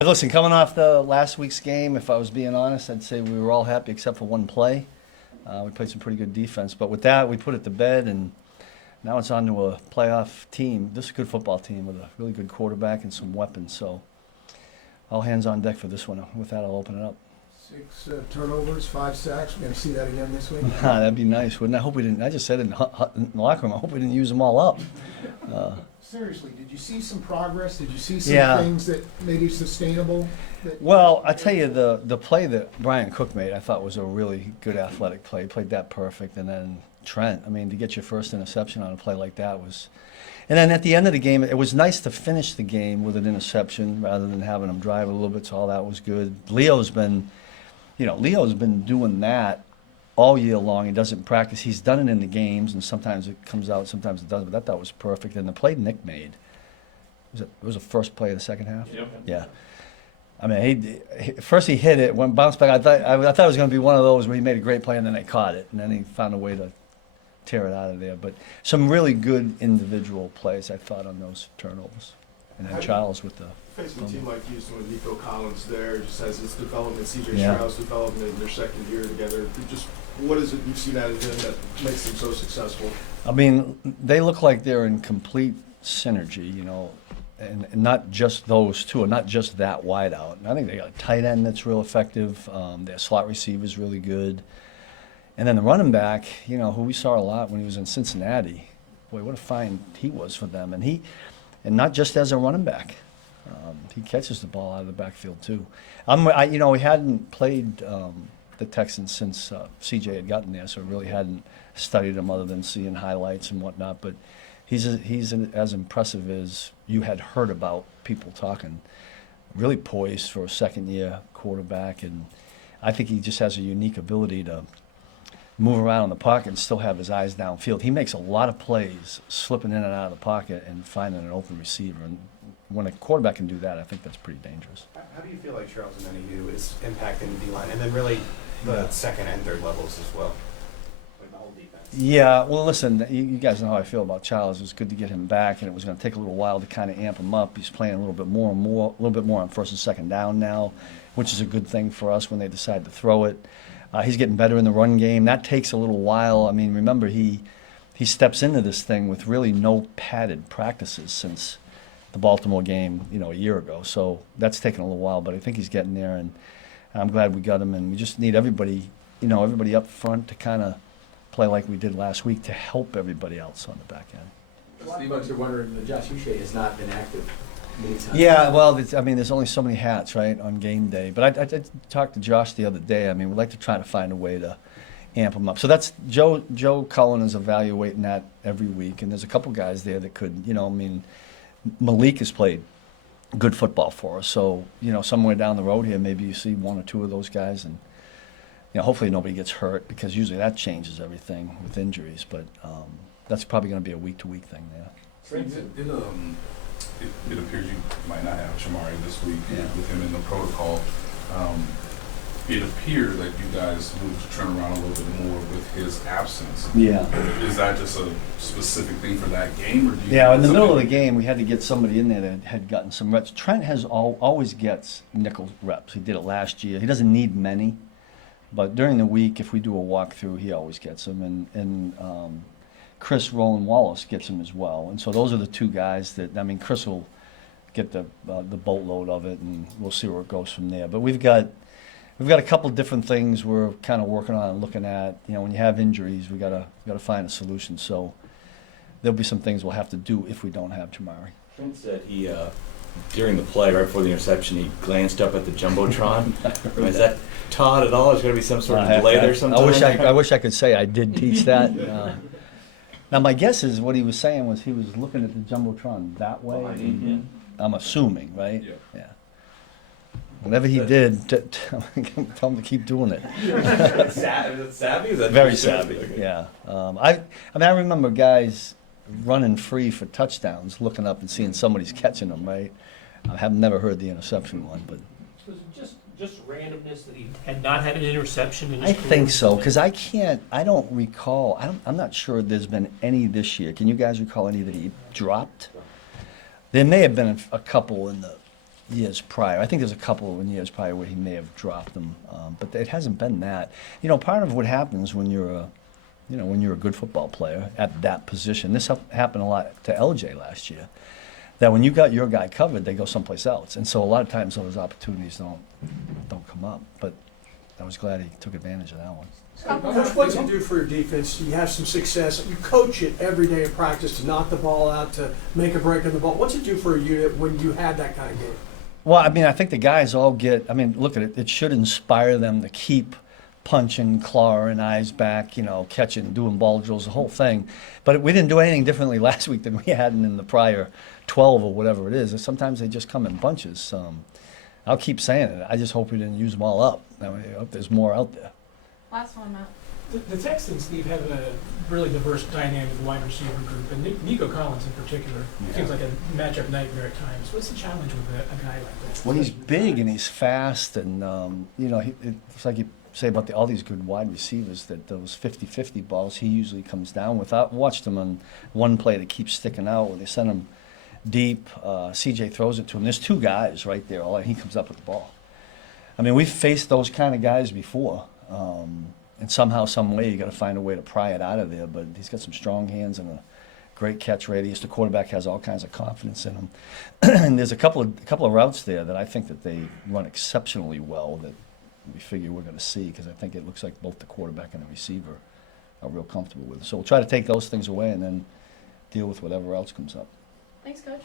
Listen, coming off the last week's game, if I was being honest, I'd say we were all happy except for one play. We played some pretty good defense, but with that, we put it to bed, and now it's on to a playoff team. This is a good football team with a really good quarterback and some weapons, so all hands on deck for this one. With that, I'll open it up. 6 turnovers, 5 sacks. We're going to see that again this week. That'd be nice, wouldn't it? I hope we didn't. I just said it in the locker room. I hope we didn't use them all up. Seriously, did you see some progress? Did you see some things that maybe sustainable? Well, I tell you, the play that Brian Cook made, I thought was a really good athletic play. He played that perfect, and then Trent. I mean, to get your first interception on a play like that was. And then at the end of the game, it was nice to finish the game with an interception rather than having him drive a little bit. So all that was good. Leo's been doing that all year long. He doesn't practice. He's done it in the games, and sometimes it comes out, sometimes it doesn't. But I thought was perfect. And the play Nick made, it was the first play of the second half? Yep. Yeah. I mean, first he hit it, went bounce back. I thought it was going to be one of those where he made a great play and then they caught it, and then he found a way to tear it out of there. But some really good individual plays, I thought, on those turnovers. And then Charles with the facing a team like Houston with Nico Collins there, just has his development, CJ Yeah. Stroud's development in their second year together. Just what is it you've seen out of him that makes him so successful? I mean, they look like they're in complete synergy, and not just those two, and not just that wide out. And I think they got a tight end that's real effective. Their slot receiver's really good. And then the running back, who we saw a lot when he was in Cincinnati. Boy, what a find he was for them. And not just as a running back. He catches the ball out of the backfield too. We hadn't played the Texans since CJ had gotten there, so we really hadn't studied him other than seeing highlights and whatnot. But he's as impressive as you had heard about people talking. Really poised for a second-year quarterback, and I think he just has a unique ability to move around in the pocket and still have his eyes downfield. He makes a lot of plays slipping in and out of the pocket and finding an open receiver. And when a quarterback can do that, I think that's pretty dangerous. How do you feel like Charles Omenihu is impacting the D-line, and then really the second and third levels as well, like the whole defense? Yeah, well, listen, you guys know how I feel about Charles. It was good to get him back, and it was going to take a little while to kind of amp him up. He's playing a little bit more on first and second down now, which is a good thing for us when they decide to throw it. He's getting better in the run game. That takes a little while. I mean, remember, he steps into this thing with really no padded practices since the Baltimore game, a year ago. So that's taken a little while, but I think he's getting there, and I'm glad we got him. And we just need everybody up front to kind of play like we did last week to help everybody else on the back end. Steve, folks are wondering that Josh Uche has not been active. Yeah, well, there's only so many hats, right, on game day. But I talked to Josh the other day. I mean, we'd like to try to find a way to amp him up. So that's Joe Cullen is evaluating that every week, and there's a couple guys there that could, Malik has played good football for us. So, somewhere down the road here, maybe you see one or two of those guys, and hopefully nobody gets hurt, because usually that changes everything with injuries. But that's probably going to be a week-to-week thing there. It appears you might not have Shamari this week with him in the protocol. It appeared that you guys moved to turn around a little bit more with his absence. Yeah. Is that just a specific thing for that game, or do you? Yeah, in the middle of the game, we had to get somebody in there that had gotten some reps. Trent always gets nickel reps. He did it last year. He doesn't need many, but during the week, if we do a walkthrough, he always gets them. And Chris Roland Wallace gets them as well. And so those are the two guys that, Chris will get the boatload of it, and we'll see where it goes from there. But we've got a couple different things we're kind of working on and looking at. When you have injuries, we gotta find a solution. So there'll be some things we'll have to do if we don't have Jamari. Trent said he, during the play, right before the interception, he glanced up at the Jumbotron. Is that taught at all? Is there going to be some sort of delay there sometime? I wish I could say I did teach that. Now, my guess is what he was saying was he was looking at the Jumbotron that way. Mm-hmm. I'm assuming, right? Yeah. Whatever he did, tell him to keep doing it. Savvy? Is that Very savvy, yeah. I remember guys running free for touchdowns, looking up and seeing somebody's catching them, right? I have never heard the interception one, but Was it just randomness that he had not had an interception in his I career? think so, because I don't recall, I'm not sure there's been any this year. Can you guys recall any that he dropped? There may have been a couple in the years prior. I think there's a couple in years prior where he may have dropped them, but it hasn't been that. You know, part of what happens when you're a good football player at that position. This happened a lot to LJ last year. That when you got your guy covered, they go someplace else, and so a lot of times those opportunities don't come up. But I was glad he took advantage of that one. Coach, what do you do for your defense? You have some success. You coach it every day in practice to knock the ball out, to make a break on the ball. What's it do for a unit when you had that kind of game? Well, I mean, I think the guys all get. I mean, look at it. It should inspire them to keep punching, clawing, eyes back, catching, doing ball drills, the whole thing. But we didn't do anything differently last week than we had in the prior 12 or whatever it is. Sometimes they just come in bunches. I'll keep saying it. I just hope we didn't use them all up. I hope there's more out there. Last one, Matt. The Texans, Steve, have a really diverse dynamic wide receiver group, and Nico Collins in particular seems like a matchup nightmare at times. What's the challenge with a guy like that? Well, he's big and he's fast, and it's like you say about all these good wide receivers, that those 50-50 balls he usually comes down with. I watched him on one play that keeps sticking out where they send him deep. CJ throws it to him. There's two guys right there. He comes up with the ball. I mean, we've faced those kind of guys before. And somehow, some way, you got to find a way to pry it out of there. But he's got some strong hands and a great catch radius. The quarterback has all kinds of confidence in him. And there's a couple of routes there that I think that they run exceptionally well that we figure we're going to see, because I think it looks like both the quarterback and the receiver are real comfortable with it. So we'll try to take those things away and then deal with whatever else comes up. Thanks, Coach.